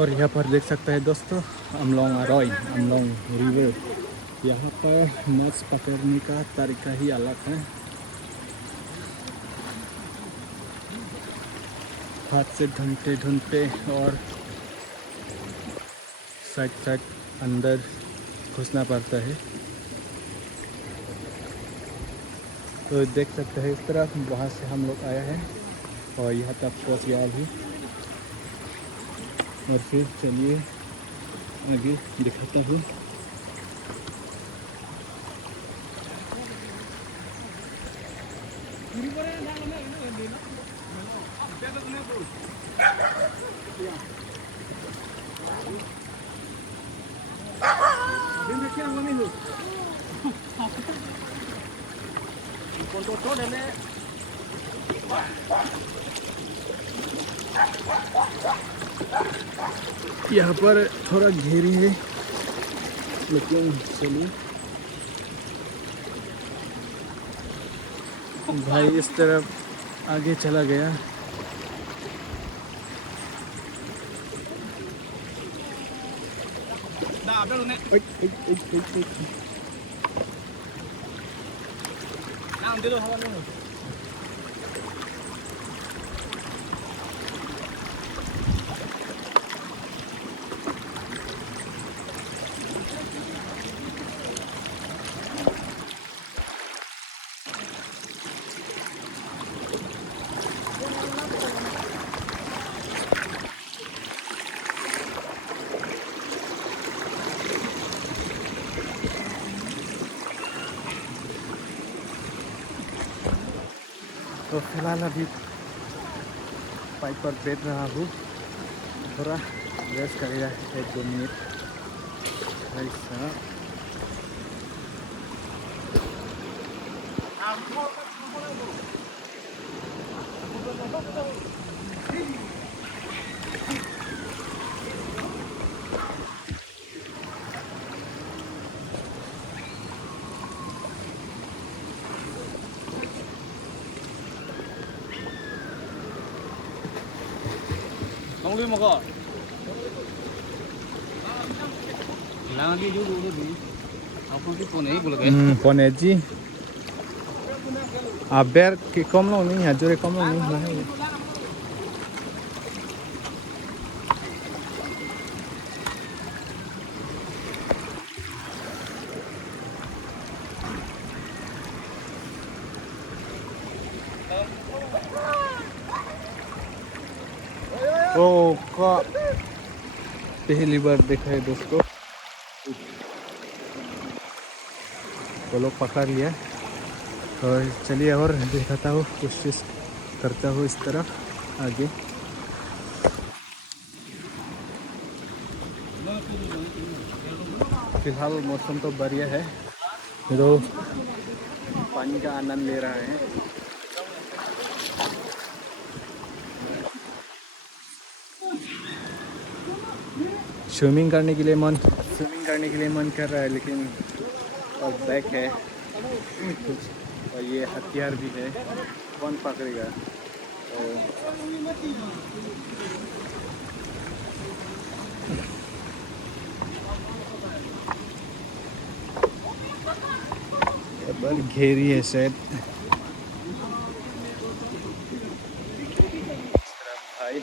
और यहाँ पर देख सकते हैं दोस्तों अमलोंग अरॉय अमलोंग रिवर। यहाँ पर मछली पकड़ने का तरीका ही अलग है। हाथ से ढूंढते ढूंढते और साइड साइड अंदर घुसना पड़ता है। तो देख सकते हैं इस तरफ वहाँ से हम लोग आया है और यहाँ तक पहुँच गया अभी। और फिर चलिए आगे दिखाता हूँ। यहाँ पर थोड़ा घेरी है लेकिन चलिए भाई इस तरफ आगे चला गया। तो फिलहाल अभी पाइप पर बैठ रहा हूँ, थोड़ा रेस्ट करेगा 1-2 मिनट भाई साहब। Không đi mà gọi. Lagi juga udah di. Apa sih punya boleh kan? पौने जी आप बैर के कम लोग नहीं है, जोरे कम लोग नहीं है। ओ का पहली बार देखा है दोस्तों, वो लोग पकड़ लिया। और चलिए और दिखाता हूँ, कोशिश करता हूँ इस तरफ आगे। फिलहाल मौसम तो बढ़िया है, तो पानी का आनंद ले रहा है। स्विमिंग करने के लिए मन कर रहा है, लेकिन और बैग है कुछ और ये हथियार भी है, कौन पकड़ेगा। तो घेरी है शायद भाई,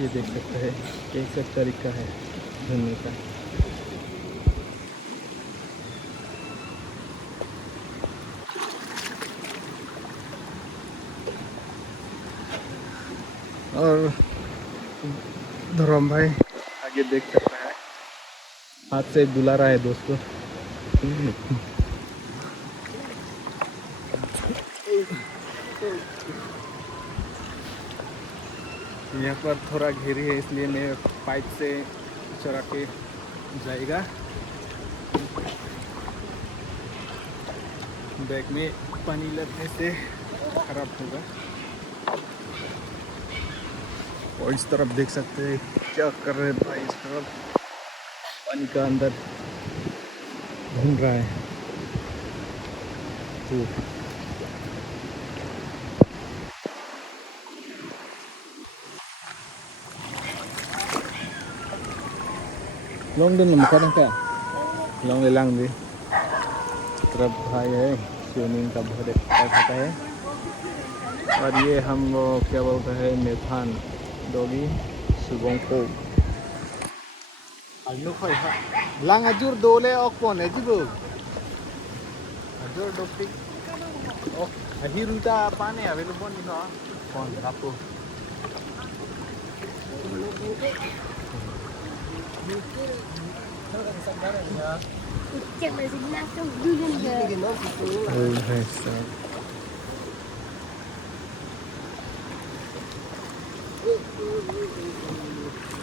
ये देख सकते हैं कैसा तरीका है धुलने का। और धर्म भाई आगे देख सकते हैं, हाथ से बुला रहा है दोस्तों। यहाँ पर थोड़ा घेरी है, इसलिए मैं पाइप से चढ़ा के जाएगा। बैग में पानी लगने से खराब होगा। और इस तरफ देख सकते हैं क्या कर रहे हैं भाई, इस तरफ पानी का अंदर घूम रहा है। तो Long din naman ka ka. Long lang di. तरफ भाई है स्विमिंग का बहुत एक्सपर्ट होता है और ये हम लोग क्या बोलते हैं मेथान डॉगी सुबह को अनु खोई हा लांग अजूर दोले ऑक पॉन है जी लोग अजूर डॉक्टिक ओ अही रूटा पाने अवेलेबल नहीं ना कौन आपको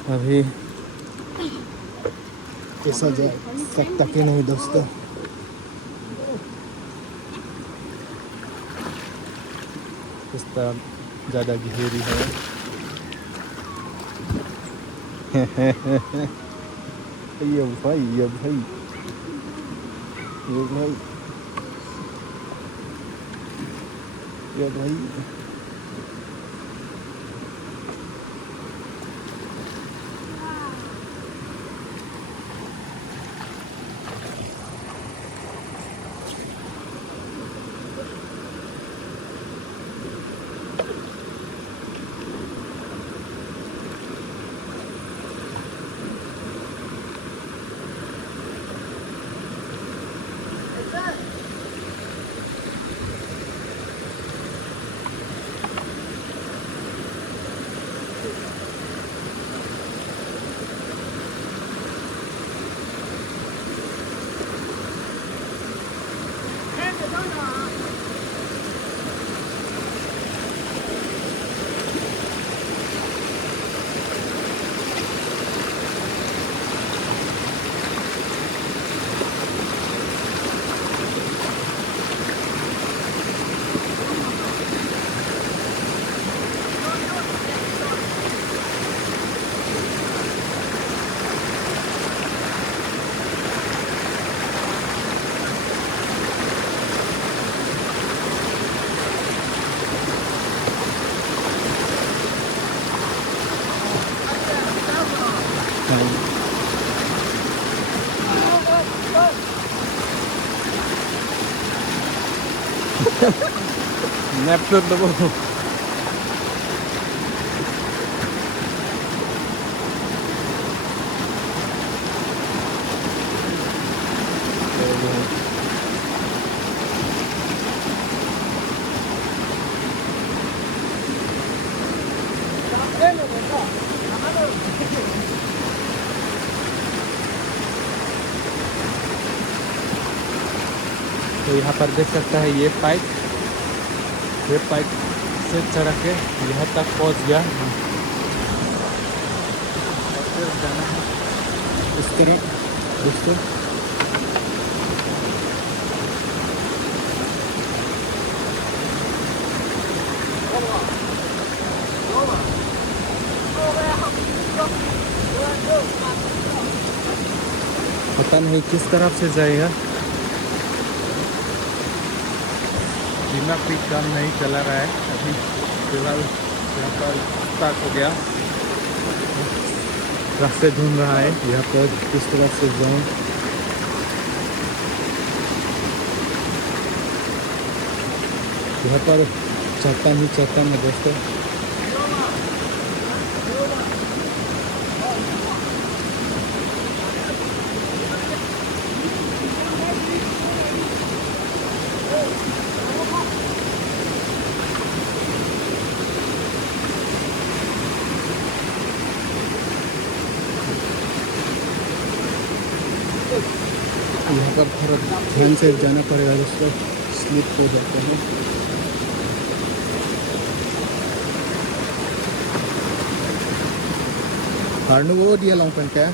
अभी कैसा जा सकता कि नहीं दोस्तों इस तरह ज़्यादा गहरी है ये भाई ये भाई ये भाई ये भाई Neptune na po. तो यहाँ पर देख सकता है ये पाइप से चढ़ के यहाँ तक पहुँच गया फिर जाना है इस तरह दोस्तों पता नहीं किस तरफ से जाएगा बिना पिक काम नहीं चला रहा है अभी फिलहाल यहाँ पर स्टार्ट हो गया रास्ते ढूंढ रहा है यहाँ पर किस तरफ से जाऊँ यहाँ पर चट्टान है दोस्तों यहाँ पर थोड़ा ध्यान से जाना पड़ेगा दोस्तों स्लिप हो जाते हैं हार्नु वो दिया लॉन्ग क्या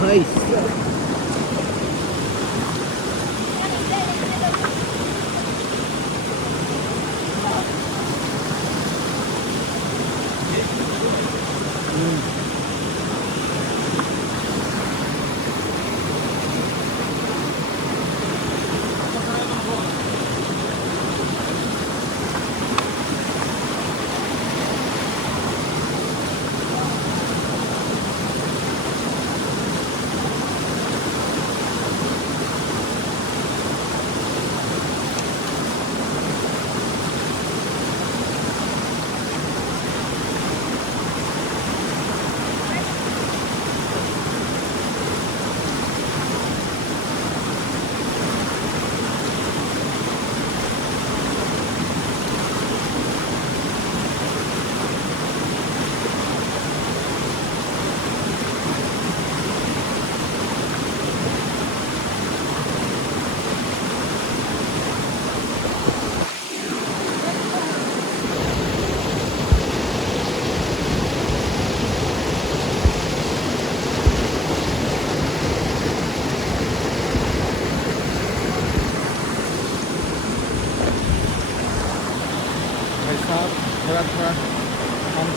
भाई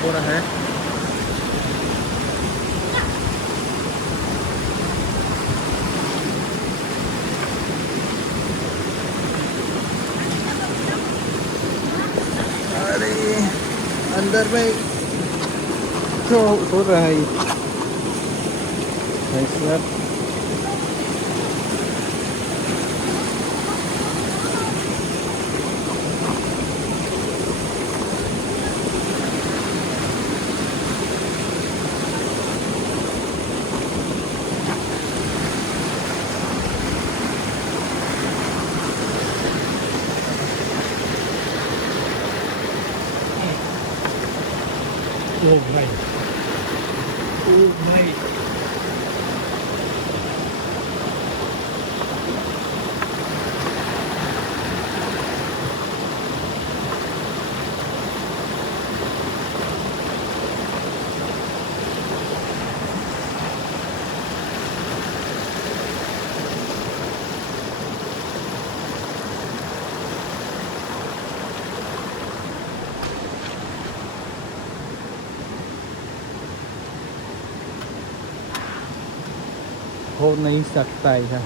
हो रहा है। अरे अंदर में तो हो रहा है ऐसा। ओ भाई, ओ भाई, हो नहीं सकता है।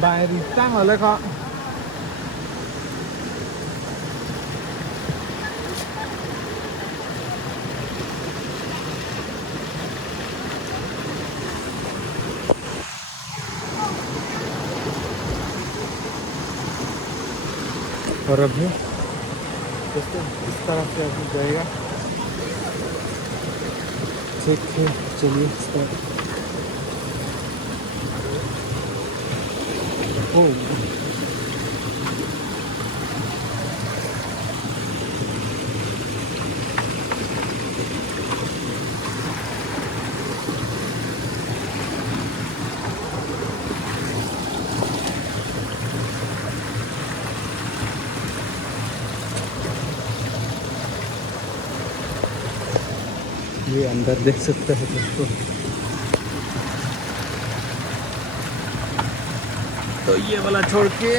Bài thì tăng ở đây khó. और अभी दोस्तों इस तरफ से अभी जाएगा। ठीक है, चलिए स्टार्ट। ये अंदर देख सकते हैं दोस्तों। तो ये वाला छोड़ के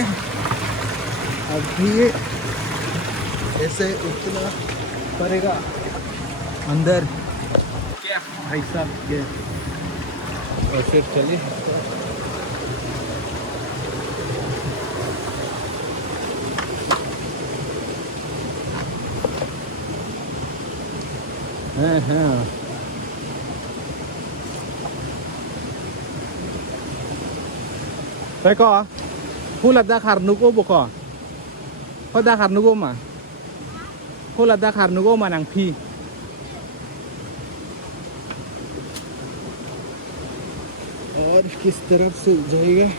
अभी ऐसे उतना पड़ेगा अंदर। क्या भाई साहब ये, और फिर चलिए। हाँ Đây có Phu là Dakar nuko boko. Có Dakar nuko mà. Phu là Dakar nuko mà nàng phi. और किस तरफ से जाएगा?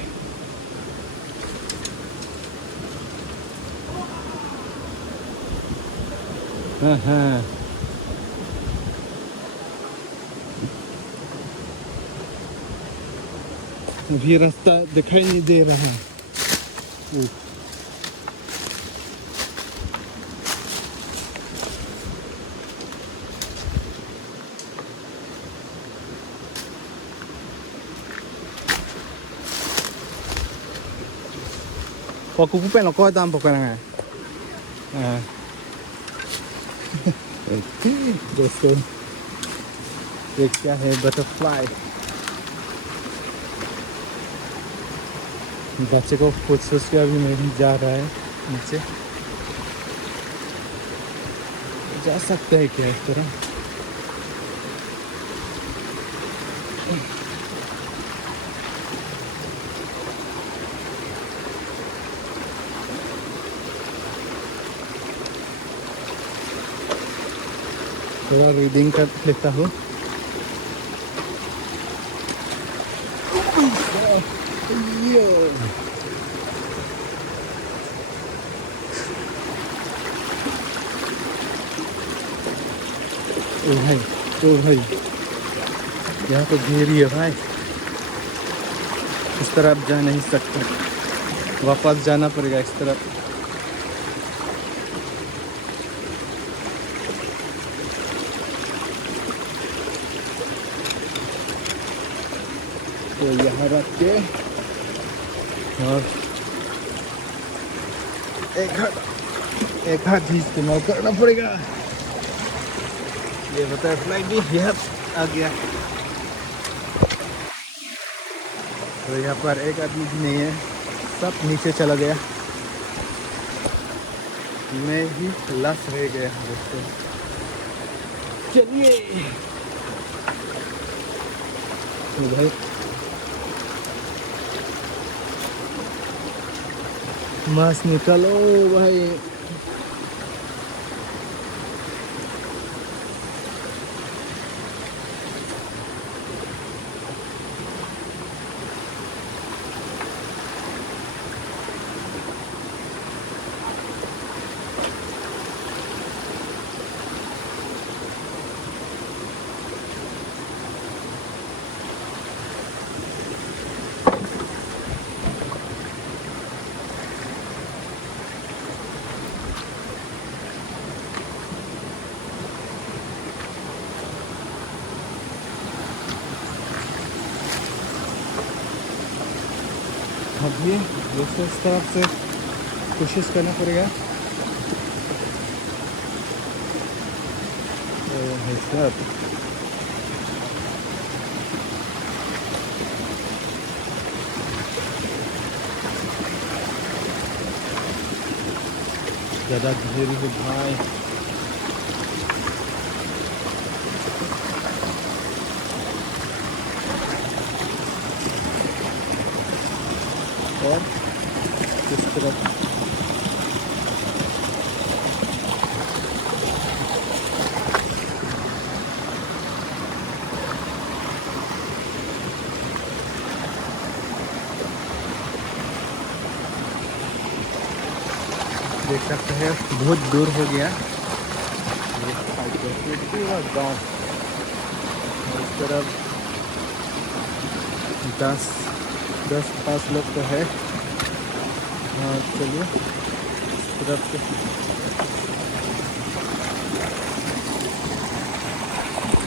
हाँ अभी रास्ता दिखाई नहीं दे रहा है। Kuku pengen kau tam pokoknya. दोस्तों ये क्या है? बटरफ्लाई। बच्चे को खुद सोच के अभी नहीं जा रहा है नीचे। जा सकते हैं क्या इस तरह? थोड़ा रीडिंग कर लेता हूँ। ओ भाई, ओ भाई, यहाँ तो घेरी है भाई, इस तरफ जा नहीं सकते, वापस जाना पड़ेगा इस तरफ। तो यहाँ रख के और एक हाथ ही इस्तेमाल करना पड़ेगा। ये बटरफ्लाई भी यहाँ आ गया। तो यहाँ पर एक आदमी भी नहीं है, सब नीचे चला गया, मैं ही लास्ट रह गया दोस्तों। चलिए तो भाई मास्क निकालो भाई। अभी दोस्तों इस तरफ से कोशिश करना पड़ेगा। तो भाई साहब ज़्यादा घेरी है भाई। और इस तरफ देख सकते हैं बहुत दूर हो गया पूरा गाँव। इस तरफ 10-5 लोग तो है। हाँ चलिए इस तरफ से